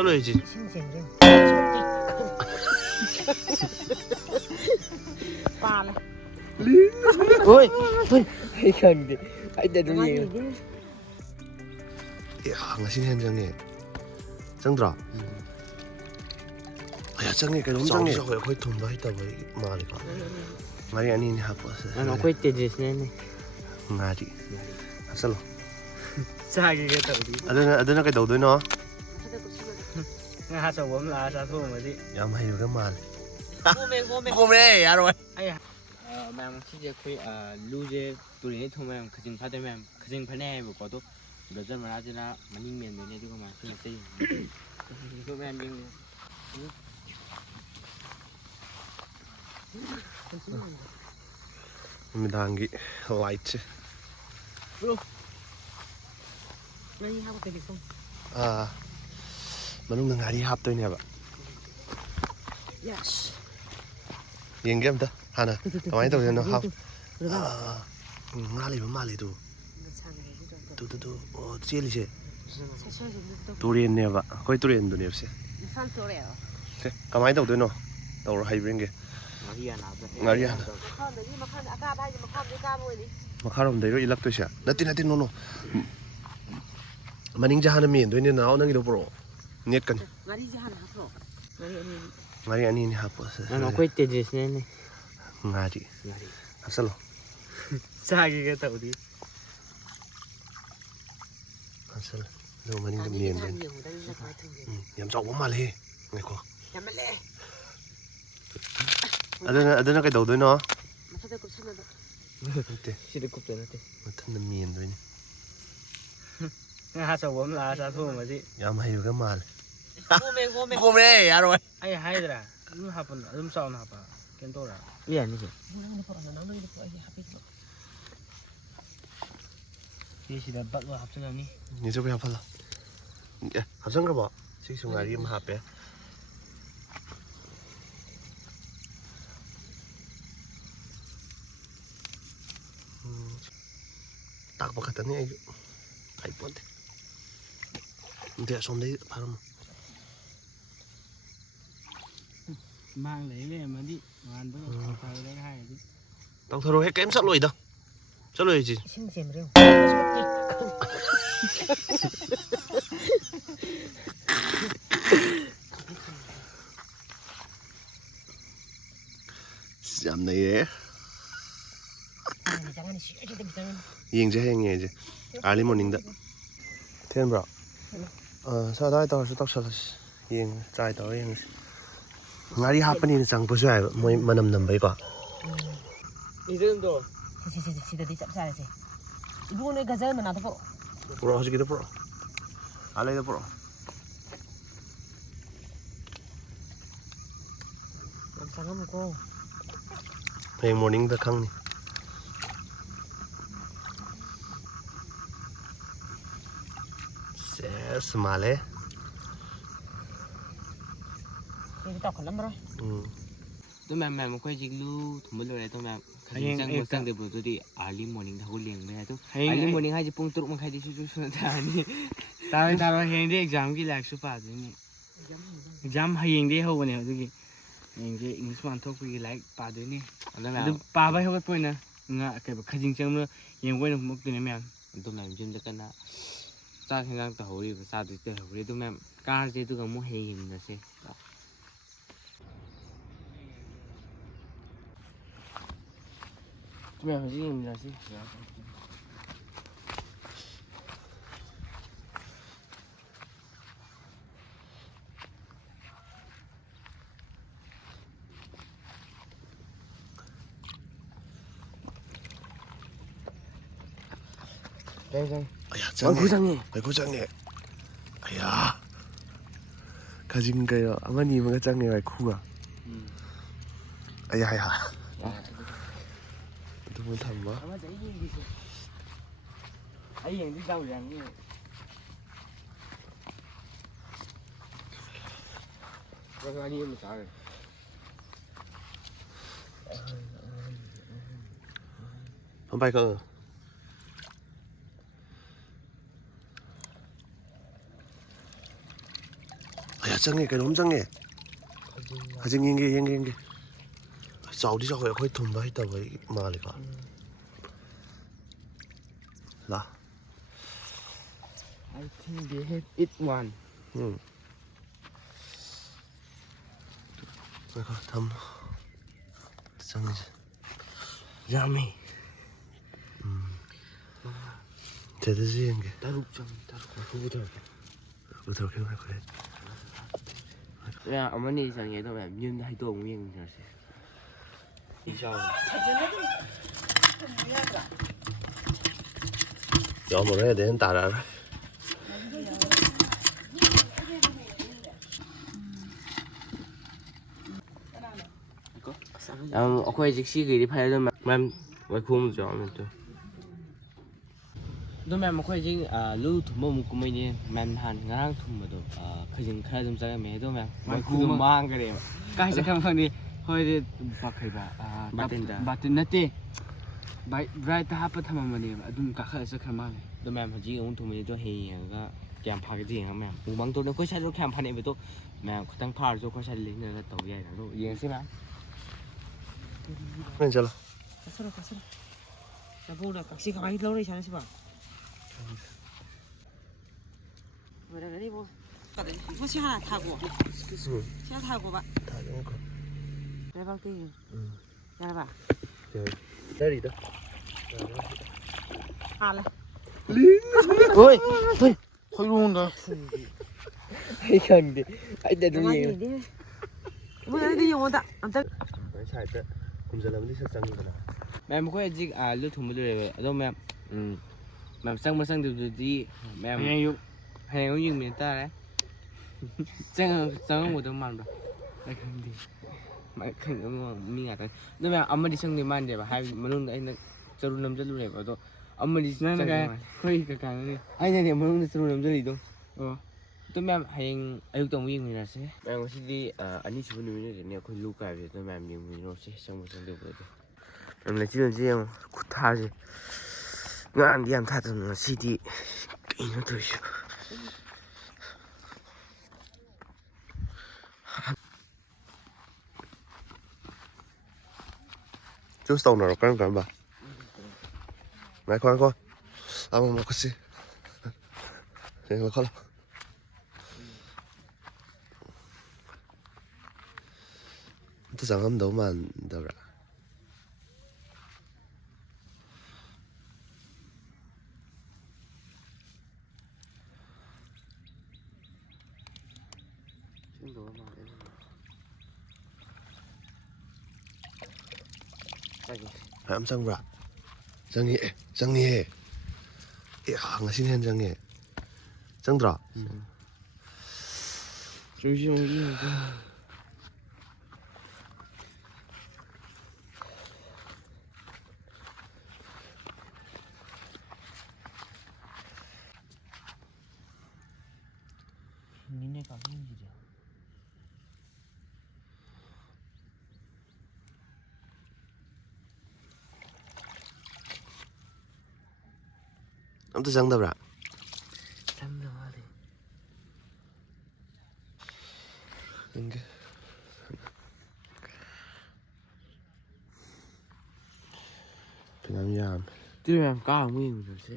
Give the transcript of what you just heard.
잘라야지. Pan. Ôi, ôi, hay gần đi. Anh đừng có gì. 야, ngasi 현장에 짱들아. 야, 짱이 cái nóng 짱이. 저거 거의 돈 많이 있다 거의 말이가. 말이 아니니 하버스. Nó quay tiền gì thế này? 말이. 하슬로. Sai cái tàu đi. 아드나 cái đầu đuôi nó. Nga sao bấm là sao thua mà đi. 야, mày cái mal. Cô mẹ, ya rồi. Ai à? Mẹ chỉ giờ quay lưu je tụi này thôi mẹ khơi phát đây mẹ khơi phát này vừa có tốt. Bây giờ mà ra thì là mình nhìn miền này thì có mà xin tiền. Cô mẹ nhìn. 미당기 라이트. Đây hao cái gì không? 아, 만웅은 알이 합도이냐 봐. Yes. 얘기합니다. 하나. 가만히 둬, 너 합. 아, 말리도. 두두두. 찌리지. 도리엔네 봐. 거의 도리엔도 네었어. San Toreo. 네, 가만히 둬, 너. tàu 하이브링게. ngariana. Con đấy mà con đã ca bay mà con đi ca rồi đi. makarom dai ro ilak to sia. Nati no. Maning jahan mi doini naw nang do pro. Net kan. Ngari jahan hapro. Ngari ani ni hapo. Nó quay tiền gì thế này? Ngari. Asalo. Sai cái tàu đi. Asalo. No maning de mien den. Yam chok ma le. Ngai ko. Yam le. Adana cái đầu đuôi nó. Mà sao đây cũng xem được. Nè. Chỉ được cúp tiền thôi. Mà thân là miền rồi nè. Nga sao bấm là sao thua mà đi. Ya mà hiểu cái mal. Cô mẹ. Ya rồi. Ai hay ra. Nó hapun, nó sao nó hapa. Kento ra. Iya nih sih. Ini sudah bak lo hapun kami. Ni cho cái hấp là. Hấp dẫn cái bỏ. Chứ không ngari mà hấp bé. 딱 bakatani ayo ay ponte hindi som đấy parang Mang lấy về mà đi hoàn với thầy lấy hai đi. tao throw hết kém sắp lùi đâu sắp lùi gì Xem rồi. giảm này đấy Jangan sih kita bisa. yên chứ hay nghe chứ ali morning đó thiên bro sao đây tao sẽ tao sao yên trái tao yên ngài đi happen in sang bữa sau mới mà nằm vậy quá Đi dừng rồi. Sudah dicap sih. Ibu nih gazal mana tuh kok? bro harus gitu bro ali itu bro Sangam ko. hey morning the khang ni Smale. Ini tak kolam bro. Tụi mẹ quay dịch lưu thủ mới rồi tụi mẹ khởi sang sang từ buổi đi early morning thâu liền với tụi early morning hay chỉ pung tụi mà khai đi chú ta đi tao hiện đi exam cái lạc số phạt đấy nhỉ exam hiện đi hậu này tụi cái English one talk cái lạc phạt đấy nhỉ tụi phạt vậy hậu cái point nè ngã cái khai dịch sang nữa hiện quay được một cái này mẹ tụi mẹ chuyên được cái nào sao khi ngang tàu đi sao thì tàu đi tụi mẹ cá gì tụi cũng mua hình là gì tụi mẹ phải gì là gì đây 아야 짱해 아이고 짱해 아야 가진 거요 아마님은 짱해 아이쿠가 아야야 누구 담마 ấy hiện đi đâu rằng như rồi anh em sợ không bay cơ ꯆꯪꯉꯦ ꯀꯩꯅꯣꯝ ꯆꯪꯉꯦ ꯍꯧꯖꯤꯛ ꯌꯦꯡꯒꯦ ꯆꯥꯎꯗꯤ ꯆꯥꯎꯋꯦ ꯑꯩꯈꯣꯏ ꯊꯨꯝꯕ ꯍꯩꯇꯕ ꯃꯥꯜꯂꯦꯀꯣ ꯂꯥ I think they have eat one. ꯉꯥꯏꯈꯣ ꯊꯝꯃꯣ ꯆꯪꯉꯤꯁꯦ Yummy. ꯁꯤꯗꯁꯨ ꯌꯦꯡꯒꯦ Taruk chang taruk. ꯄꯨꯊꯣꯔꯛꯀꯦ ꯉꯥꯏꯈꯣ 야 어머니 이상해도 왜 윤 하이도 옹행 저시. 이상. 여머로 해야 되는 따라라 ꯑꯩꯈꯣꯏ ꯍꯧꯖꯤꯛ ꯁꯤꯒꯤꯗꯤ ꯐꯔꯦ ꯑꯗꯨꯝ ꯃꯦꯝ ꯋꯥꯏꯈꯣꯝꯁꯨ ꯌꯥꯎꯔꯝꯃꯦ ꯑꯗꯣ ꯃꯦꯝ ꯑꯩꯈꯣꯏ ꯍꯧꯖꯤꯛ ꯂꯨ ꯊꯨꯝꯕ ꯑꯃꯨꯛ ꯀꯨꯝꯃꯩꯅꯦ ꯃꯦꯝ ꯅꯍꯥꯟ ꯉꯔꯥꯡ ꯊꯨꯝꯕꯗꯣ ꯈꯖꯤꯡ ꯈꯔ ꯑꯗꯨꯝ ꯆꯪꯉꯝꯃꯦ ꯑꯗꯣ ꯃꯦꯝ ꯋꯥꯏꯈꯨꯗꯣ ꯃꯥꯡꯈꯔꯦꯕ ꯀꯥꯏ ꯆꯠꯈ꯭ꯔꯕ ꯈꯪꯗꯦ ꯍꯣꯏꯗꯤ ꯀꯩꯕ ꯕꯥꯇꯤꯟꯗ ꯕꯥꯇꯤꯟ ꯅꯠꯇꯦ ꯕ꯭ꯔꯥꯏꯠꯇ ꯍꯥꯞꯄ ꯊꯝꯃꯝꯕꯅꯦꯕ ꯑꯗꯨꯝ ꯀꯥꯈꯠꯂ ꯆꯠꯈ꯭ꯔ ꯃꯥꯜꯂꯦ ꯑꯗꯣ ꯃꯦꯝ ꯍꯧꯖꯤꯛ ꯑꯃꯨꯛ ꯊꯨꯝꯕꯅꯤ ꯑꯗꯣ ꯍꯌꯦꯡ ꯌꯦꯡꯉꯒ ꯀꯌꯥꯝ ꯐꯥꯒꯦꯗꯤ ꯌꯦꯡꯉꯒ ꯃꯦꯝ ꯃꯨꯛꯕꯥꯡ ꯇꯧꯗꯅ ꯑꯩꯈꯣꯏ ꯁꯥꯏꯗ ꯀꯌꯥꯝ ꯐꯅꯩꯕꯗꯣ ꯃꯦꯝ ꯈꯤꯇꯪ ꯐꯥꯔꯁꯨ ꯑꯩꯈꯣꯏ ꯁꯥꯏꯗ ꯂꯤꯡꯅꯔꯒ ꯇꯧꯕ ꯌꯥꯏꯅ ꯑꯗꯣ ꯌꯦꯡꯉꯁꯤ ꯃꯦꯝ ꯆꯠꯂꯣ ꯀꯠꯁꯜꯂꯣ ꯅꯕꯨꯡꯅ ꯀꯛꯁꯤ ꯀꯃꯥꯏꯅ ꯂꯧꯔꯛꯏ ꯁꯥꯟꯅꯁꯤꯕꯣ ꯑꯣꯏꯔꯒꯅꯤ ꯏꯕꯣ 이거 시 하나 타고 시 하나 타고 봐 대박이 열어봐 내리다 알아 어이 허이롱다 ꯑꯩ ꯈꯪꯗꯦ ꯑꯩꯗꯤ ꯑꯗꯨꯝ ꯌꯦꯡꯉꯦ 대박이네 뭐 여기도 영어다 아무튼 ꯁꯥꯏꯗ ꯀꯨꯝꯖꯜꯂꯝꯗꯤ ꯁꯠ ꯆꯪꯉꯤꯗꯅ ꯃꯦꯝ ꯑꯩꯈꯣꯏ ꯍꯧꯖꯤꯛ ꯂꯨ ꯊꯨꯝꯕ ꯂꯣꯏꯔꯦꯕ ꯑꯗꯣ ꯃꯦꯝ ꯃꯦꯝ ꯆꯪꯕ ꯆꯪꯗꯕꯗꯨꯗꯤ ꯃꯦꯝ ꯍꯌꯦꯡ ꯑꯃꯨꯛ ꯌꯦꯡꯃꯤꯟꯅ ꯇꯥꯔꯦ ꯆꯪꯉꯝꯒꯗꯕ ꯃꯥꯟꯕ꯭ꯔꯥ ꯑꯩ ꯈꯪꯗꯦ ꯃꯤ ꯉꯥꯛꯇꯅꯤ ꯑꯗꯣ ꯃꯦꯝ ꯑꯃꯗꯤ ꯆꯪꯗꯣꯏ ꯃꯥꯟꯗꯦꯕ ꯍꯥꯏꯕꯗꯤ ꯃꯅꯨꯡꯗ ꯑꯩꯅ ꯆꯔꯨ ꯅꯝꯖꯜꯂꯨꯔꯦꯕ ꯑꯗꯣ ꯑꯃꯗꯤ ꯅꯪꯅ ꯆꯪꯗꯣꯏ ꯀꯥꯏ ꯃꯥꯜꯂꯦ ꯑꯩꯈꯣꯏ ꯀꯀꯥꯅꯅꯤ ꯑꯩꯅꯅꯦ ꯃꯅꯨꯡꯗ ꯆꯔꯨ ꯅꯝꯖꯜꯂꯤꯗꯣ ꯑꯣ ꯑꯗꯣ ꯃꯦꯝ ꯍꯌꯦꯡ ꯑꯌꯨꯛꯇ ꯑꯃꯨꯛ ꯌꯦꯡꯃꯤꯟꯅꯔꯁꯦ ꯃꯦꯝ ꯉꯁꯤꯗꯤ ꯑꯅꯤꯁꯨꯕ ꯅꯨꯃꯤꯠꯅꯤ ꯑꯩꯈꯣꯏ ꯂꯨ ꯀꯥꯏꯕꯁꯦ ꯑꯗꯣ ꯃꯦꯝ ꯌꯦꯡꯃꯤꯟꯅꯔꯁꯦ ꯆꯪꯕ ꯆꯪꯗꯕꯗꯤ ꯃꯦꯝ ꯂꯩꯆꯤꯜꯁꯦ ꯌꯦꯡꯉꯣ ꯈꯨꯠꯊꯥꯁꯦ ꯉꯔꯥꯡꯗꯤ ꯌꯥꯝ ꯊꯥꯗꯅ ꯉꯁꯤꯗꯤ ꯀꯩꯅꯣ ꯇꯧꯔꯤꯁꯦ ꯆꯨꯁ ꯇꯧꯅꯔꯣ ꯀꯔꯝꯕ ꯉꯥꯏꯈꯣ ꯑꯃ ꯈꯨꯠꯁꯤ ꯌꯦꯡꯉꯣ ꯈꯜꯂꯣ ꯑꯝꯇ ꯆꯪꯉꯝꯗꯧ ꯃꯥꯟꯗꯕ꯭ꯔꯥ ꯃꯌꯥꯝ ꯆꯪꯕ꯭ꯔꯥ ꯆꯪꯉꯤꯍꯦ ꯉꯁꯤꯅ ꯍꯦꯟꯅ ꯆꯪꯉꯦ ꯆꯪꯗ꯭ꯔꯣ 니네 가슴이지. ꯑꯝꯇ ꯆꯪꯗꯕ꯭ꯔꯥ ꯆꯪꯗ ꯃꯥꯜꯂꯦ ꯌꯦꯡꯒꯦ ꯐꯅꯌꯥꯝ ꯌꯥꯝꯃꯦ ꯇꯨ ꯃꯌꯥꯝ ꯀꯥ ꯑꯃꯨꯛ ꯌꯦꯡꯃꯤꯟꯅꯔꯁꯦ